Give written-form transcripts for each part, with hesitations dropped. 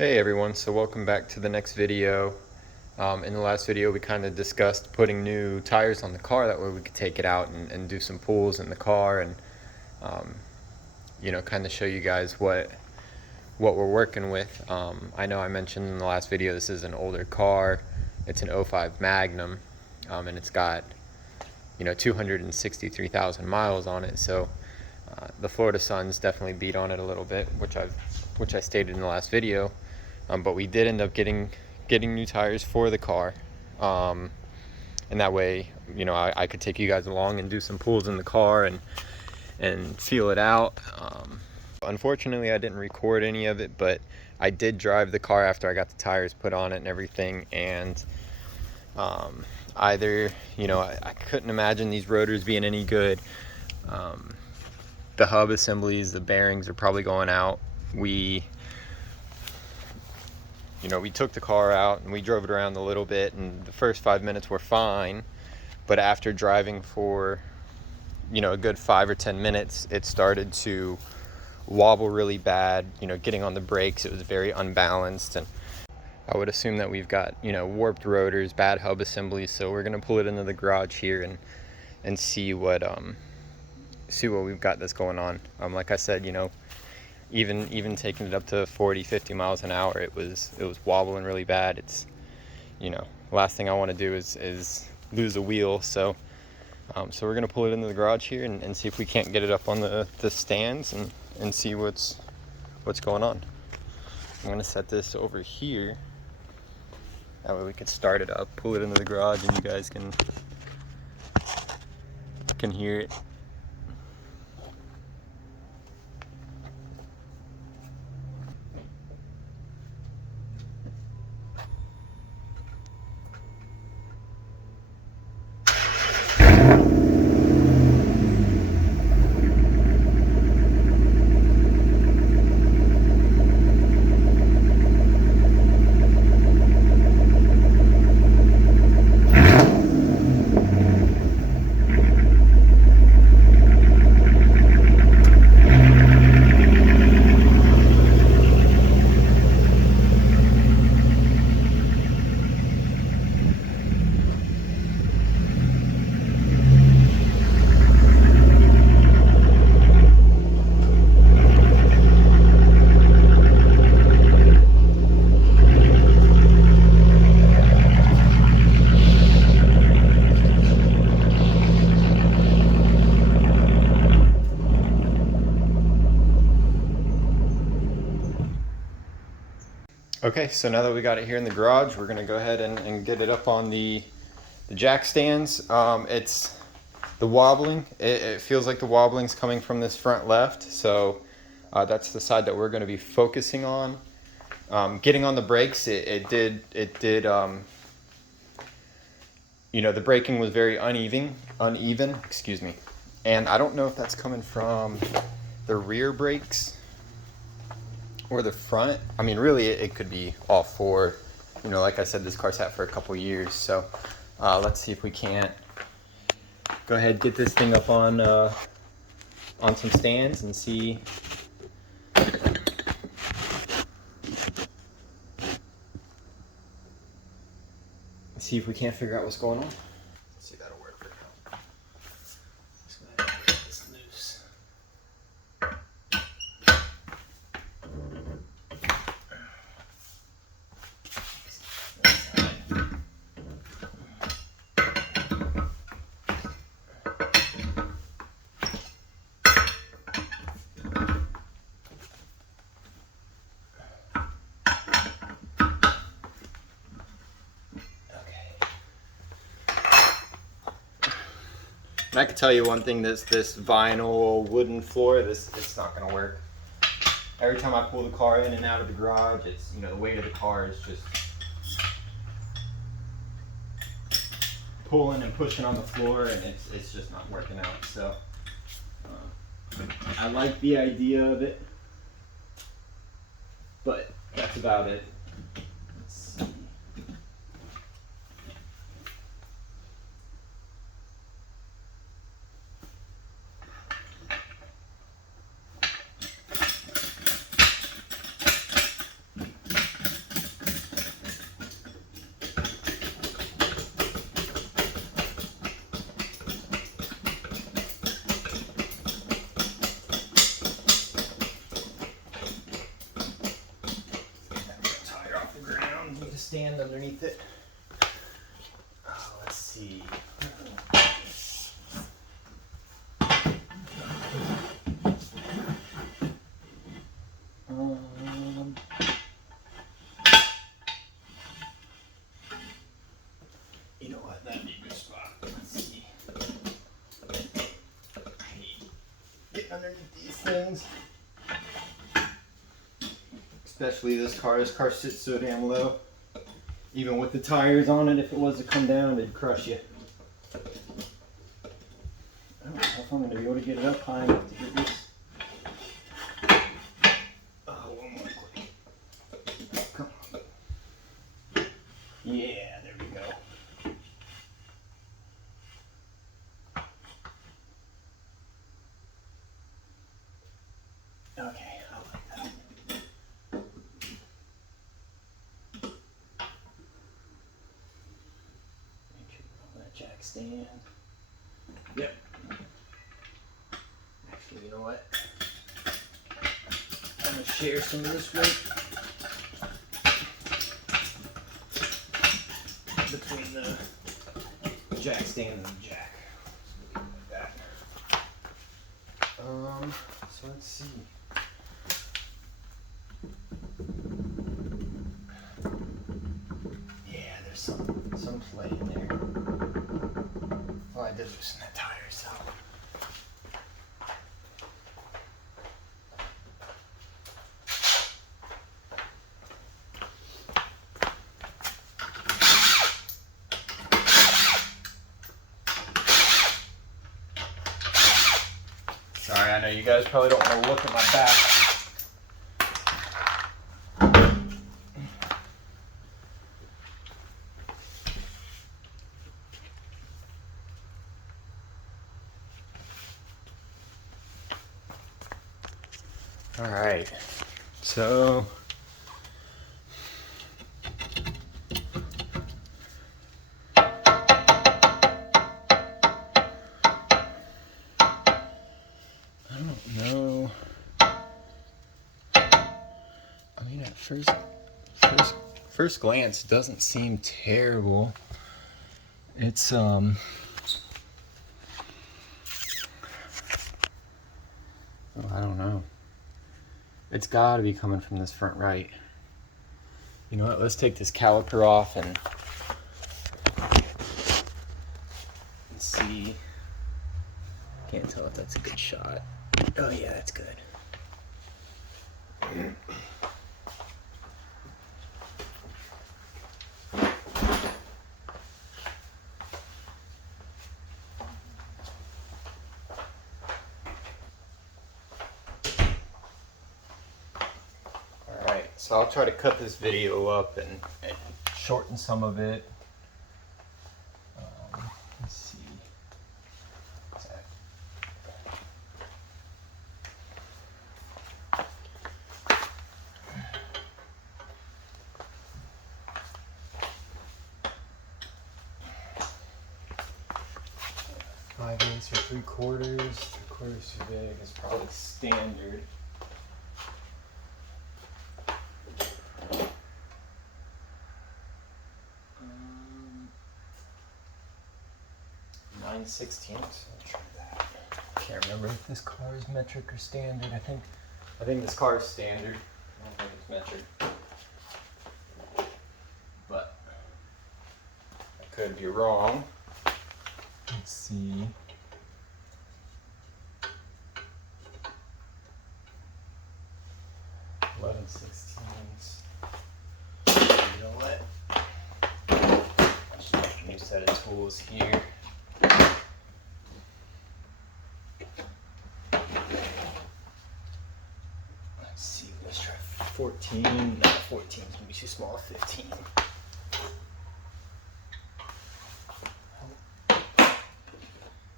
Hey everyone, so welcome back to the next video. In the last video we kind of discussed putting new tires on the car, that way we could take it out and do some pulls in the car and kind of show you guys what we're working with. I know I mentioned in the last video this is an older car. It's an '05 Magnum and it's got 263,000 miles on it, so the Florida sun's definitely beat on it a little bit, which I stated in the last video. But we did end up getting new tires for the car, and that way I could take you guys along and do some pulls in the car and feel it out. Unfortunately I didn't record any of it, but I did drive the car after I got the tires put on it and everything, and I couldn't imagine these rotors being any good. The hub assemblies, the bearings are probably going out. We took the car out and we drove it around a little bit, and the first 5 minutes were fine, but after driving for a good 5 or 10 minutes it started to wobble really bad. Getting on the brakes, it was very unbalanced, and I would assume that we've got warped rotors, bad hub assemblies. So we're gonna pull it into the garage here and see what we've got that's going on. Like I said, even taking it up to 40-50 miles an hour, it was wobbling really bad. It's last thing I want to do is lose a wheel. So we're gonna pull it into the garage here and see if we can't get it up on the stands and see what's going on. I'm gonna set this over here, that way we can start it up, pull it into the garage, and you guys can hear it. Okay, so now that we got it here in the garage, we're gonna go ahead and get it up on the jack stands. It's the wobbling. It feels like the wobbling's coming from this front left, so that's the side that we're gonna be focusing on. Getting on the brakes, it did. The braking was very uneven. Excuse me. And I don't know if that's coming from the rear brakes or the front. I mean, really, it could be all four. Like I said, this car's sat for a couple years, so let's see if we can't go ahead and get this thing up on some stands and see. See if we can't figure out what's going on. Let's see if that'll work for now. Just gonna have to get this loose. And I can tell you one thing, this vinyl wooden floor, it's not gonna work. Every time I pull the car in and out of the garage, it's the weight of the car is just pulling and pushing on the floor, and it's just not working out. So I like the idea of it, but that's about it. Let's see. stand underneath it. Let's see. You know what? That'd be a good spot. Let's see. Get underneath these things. Especially this car. This car sits so damn low. Even with the tires on it, if it was to come down, it'd crush you. I don't know if I'm going to be able to get it up high enough to get this. Oh, one more quick. Come on. Yeah, there we go. Okay, I like that. Make sure you put that jack stand. Yep. Actually, you know what? I'm going to share some of this weight between the jack stand and the jack. Like that. So let's see. Yeah, there's some play in there. Well, I did loosen that tire, so. Sorry, I know you guys probably don't want to look at my back. All right, so I don't know. I mean, at first glance, it doesn't seem terrible. It's oh, I don't know. It's got to be coming from this front right. You know what? Let's take this caliper off and see. Can't tell if that's a good shot. Oh yeah, that's good. Alright, so I'll try to cut this video up and shorten some of it. Let's see. 5/8 or 3/4. 3/4 too big is probably standard. Nine 16ths. I'll try that. Can't remember if this car is metric or standard. I think this car is standard. I don't think it's metric. But I could be wrong. Let's see. Eleven 16ths. You know what? Just make a new set of tools here. Let's see. Let's try 14. No, 14 is gonna be too small. 15.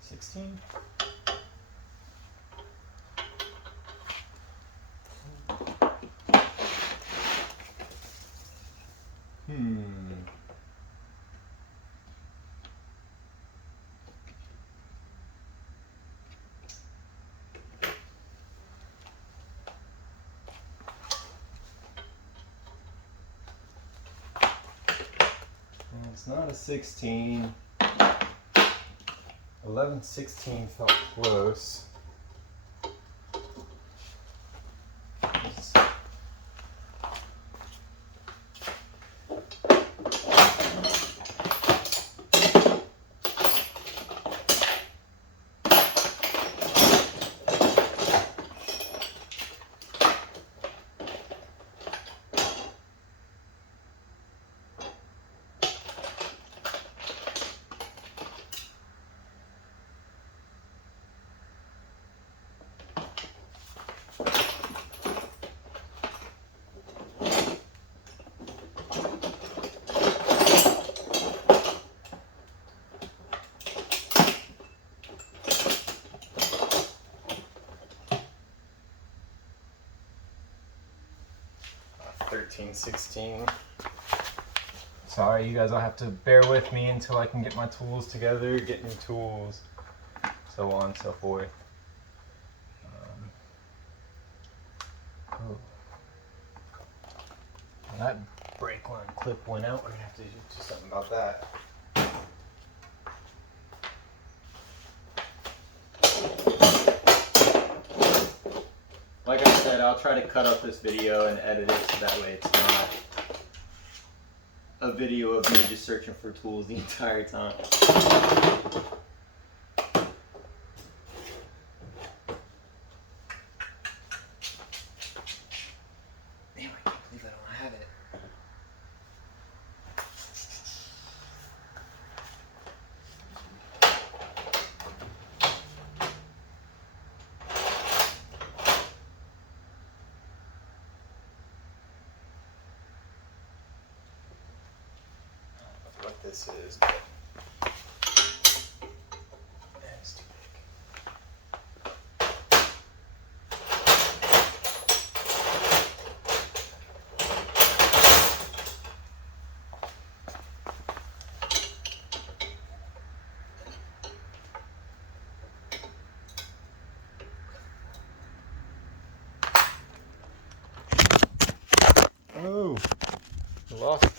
16. It's not a 16. 11/16 felt close. $13.16. Sorry, you guys will have to bear with me until I can get my tools together, get new tools, so on and so forth. Oh. That brake line clip went out. We're gonna have to do something about that. Like I said, I'll try to cut up this video and edit it so that way it's not a video of me just searching for tools the entire time. Damn, I can't believe I don't have it. What this is, but it's too big. Oh, I lost it.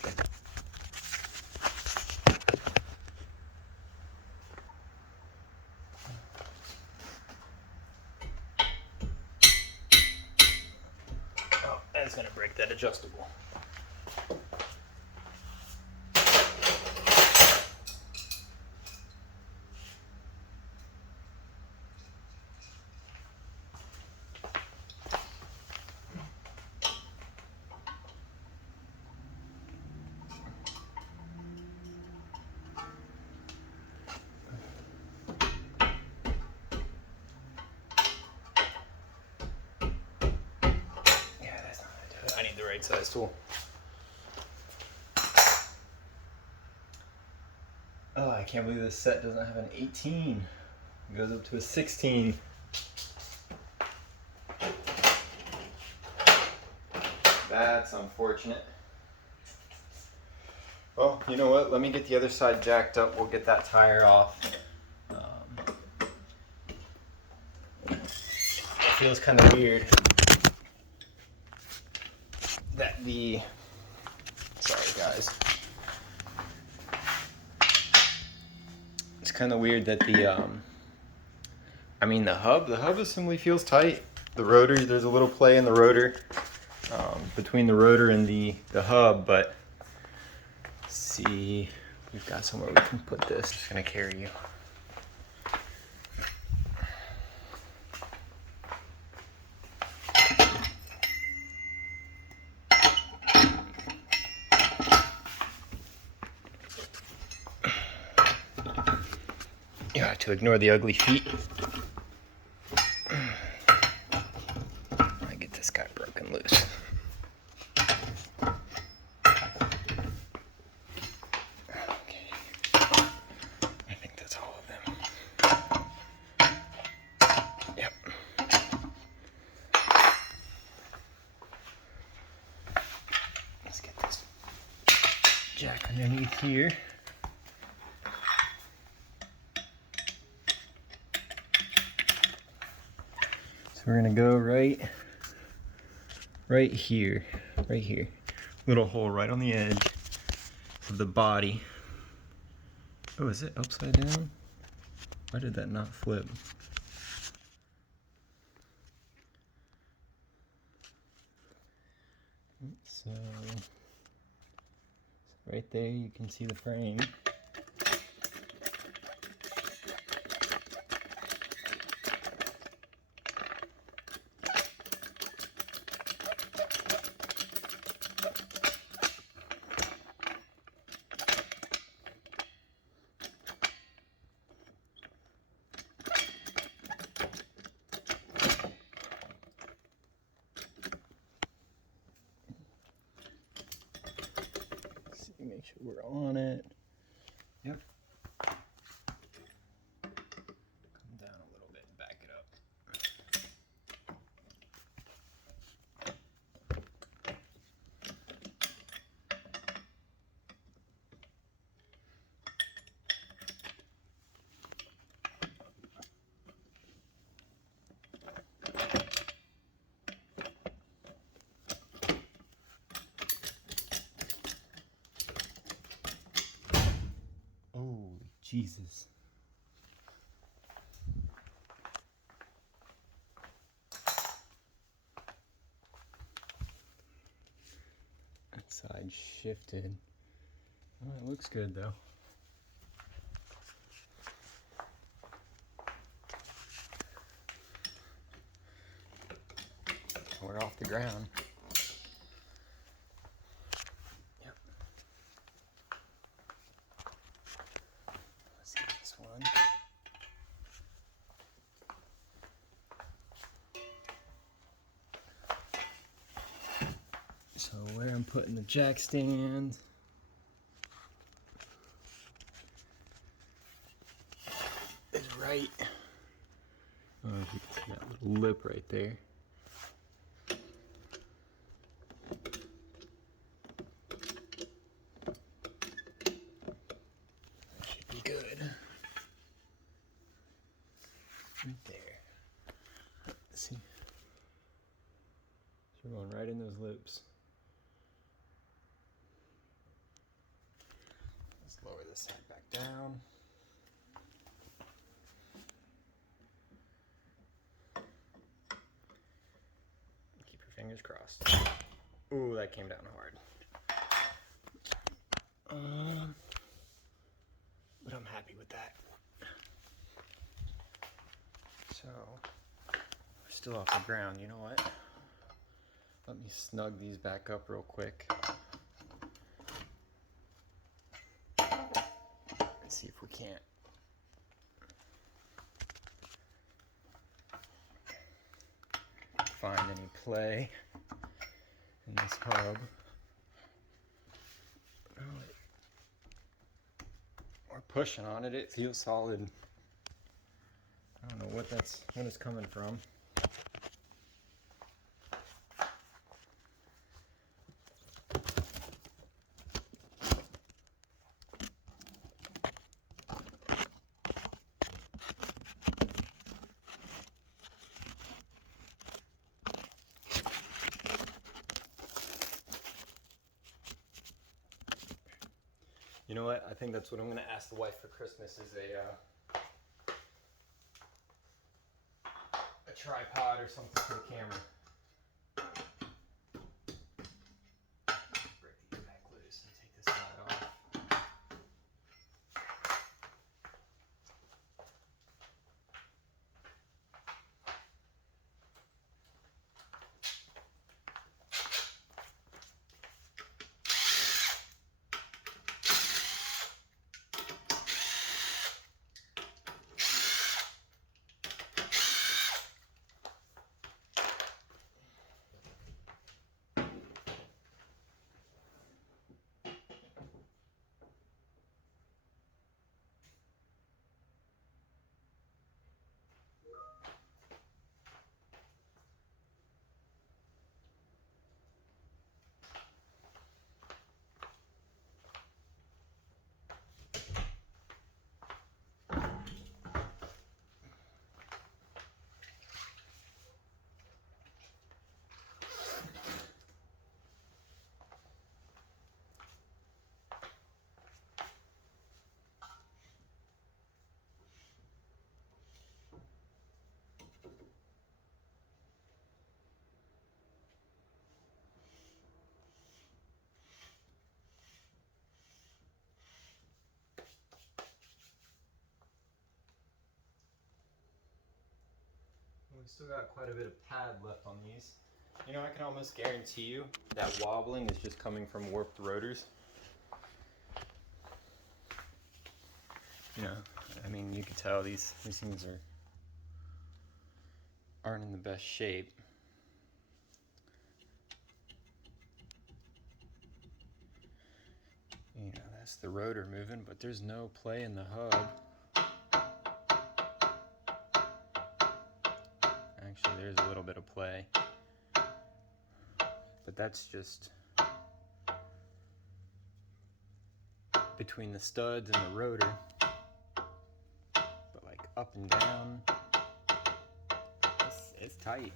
That's going to break that adjustable. I need the right size tool. Oh, I can't believe this set doesn't have an 18. It goes up to a 16. That's unfortunate. Well, you know what? Let me get the other side jacked up. We'll get that tire off. It feels kind of weird that sorry guys, it's kind of weird that the hub assembly feels tight. The rotor, there's a little play in the rotor, between the rotor and the hub, but let's see, we've got somewhere we can put this. Just gonna carry you. You have to ignore the ugly feet. I get this guy broken loose. Okay. I think that's all of them. Yep. Let's get this jack underneath here. We're gonna go right here, little hole right on the edge of the body. Oh, is it upside down? Why did that not flip? So right there you can see the frame. Make sure we're on it. Yep. Come down a little bit and back it up. Oh, Jesus. That side shifted. Oh, it looks good though. We're off the ground. Yep. Let's get this one. So where I'm putting the jack stand is right. Oh, you can see that little lip right there. That should be good. Right there. Let's see. So we're going right in those loops. Let's lower this side back down. Keep your fingers crossed. Ooh, that came down hard. But I'm happy with that. So, we're still off the ground. You know what? Let me snug these back up real quick. And see if we can't find any play in this hub. We're pushing on it. It feels solid. I don't know what it's coming from. You know what? I think that's what I'm going to ask the wife for Christmas is a tripod or something for the camera. Break these back loose and take this side off. we still got quite a bit of pad left on these. You know, I can almost guarantee you that wobbling is just coming from warped rotors. You know, I mean, you can tell these things aren't in the best shape. You know, that's the rotor moving, but there's no play in the hub. Actually, there's a little bit of play, but that's just between the studs and the rotor. But like up and down, it's tight.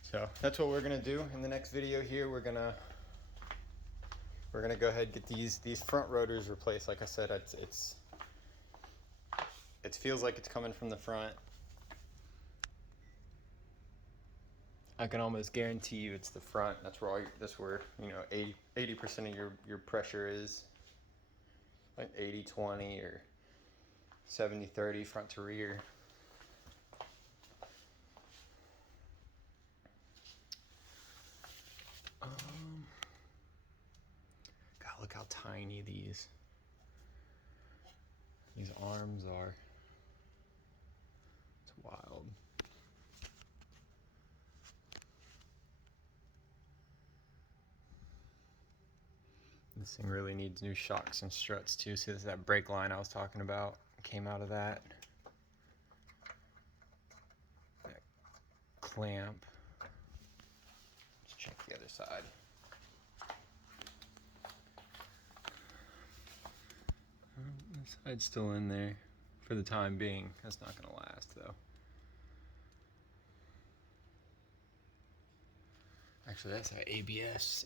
So that's what we're gonna do in the next video here. We're gonna go ahead and get these front rotors replaced. Like I said, it feels like it's coming from the front. I can almost guarantee you it's the front. That's where you know 80% of your pressure is, like 80-20 or 70-30 front to rear. God, look how tiny these arms are. It's wild. This thing really needs new shocks and struts too. See, this is that brake line I was talking about. Came out of that. That clamp. Let's check the other side. This side's still in there for the time being. That's not gonna last though. Actually, that's our ABS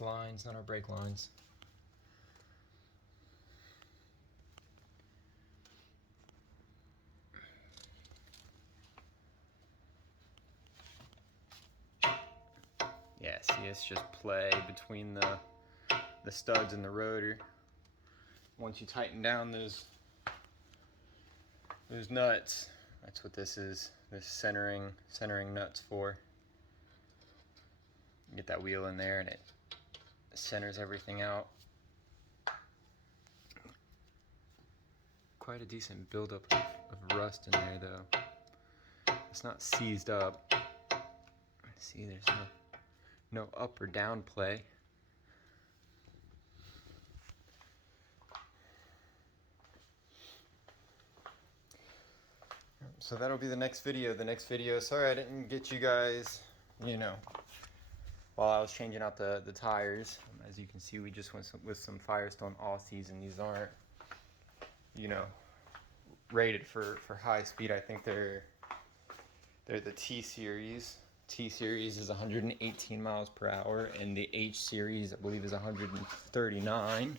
lines, not our brake lines. Yeah, see, it's just play between the studs and the rotor. Once you tighten down those nuts, that's what this is. This centering nuts for. You get that wheel in there and it centers everything out. Quite a decent buildup of rust in there though. It's not seized up. See, there's no up or down play. So that'll be the next video. Sorry I didn't get you guys, you know, while I was changing out the tires. As you can see, we just went with some Firestone Aussies, and these aren't, you know, rated for high speed. I think they're the T series. T series is 118 miles per hour, and the H series, I believe, is 139.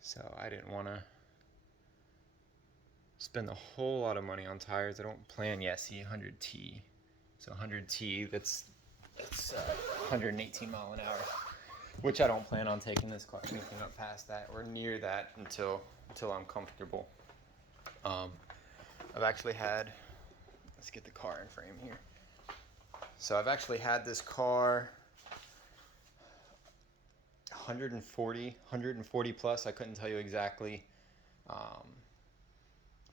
So I didn't want to spend a whole lot of money on tires. I don't plan. Yeah, see, 100T. So 100T, that's 118 mile an hour, which I don't plan on taking this car anything up past that or near that until I'm comfortable. I've actually had, let's get the car in frame here. So I've actually had this car 140 plus. I couldn't tell you exactly.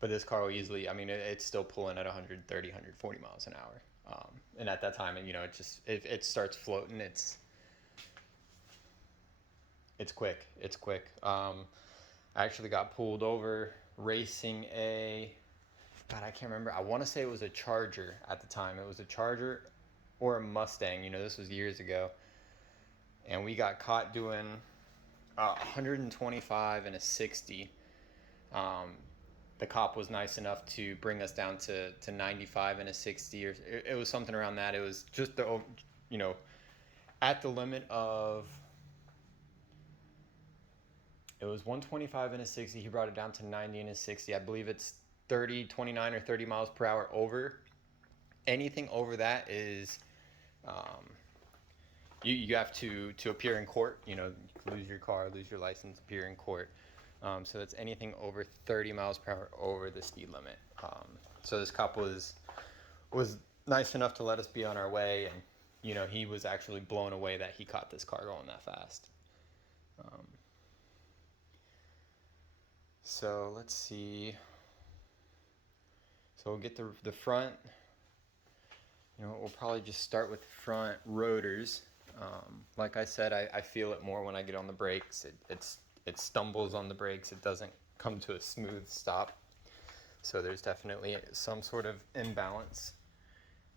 But this car will easily, I mean, it's still pulling at 130, 140 miles an hour. And at that time, you know, it starts floating. It's quick. I actually got pulled over racing God, I can't remember. I want to say it was a Charger at the time. It was a Charger or a Mustang. You know, this was years ago. And we got caught doing 125 and a 60. The cop was nice enough to bring us down to 95 and a 60, or it was something around that. It was just you know, at the limit of, it was 125 and a 60. He brought it down to 90 and a 60. I believe it's 29 or 30 miles per hour over. Anything over that is you have to appear in court. You know, you could lose your car, lose your license, appear in court. So that's anything over 30 miles per hour over the speed limit. So this cop was nice enough to let us be on our way, and you know, he was actually blown away that he caught this car going that fast. So let's see. So we'll get the front. You know, we'll probably just start with front rotors. Like I said, I feel it more when I get on the brakes. It stumbles on the brakes. It doesn't come to a smooth stop. So there's definitely some sort of imbalance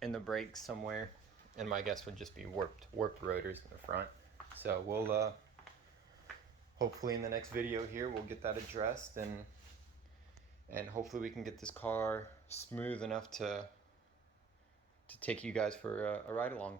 in the brakes somewhere. And my guess would just be warped rotors in the front. So we'll hopefully in the next video here we'll get that addressed, and hopefully we can get this car smooth enough to take you guys for a ride along.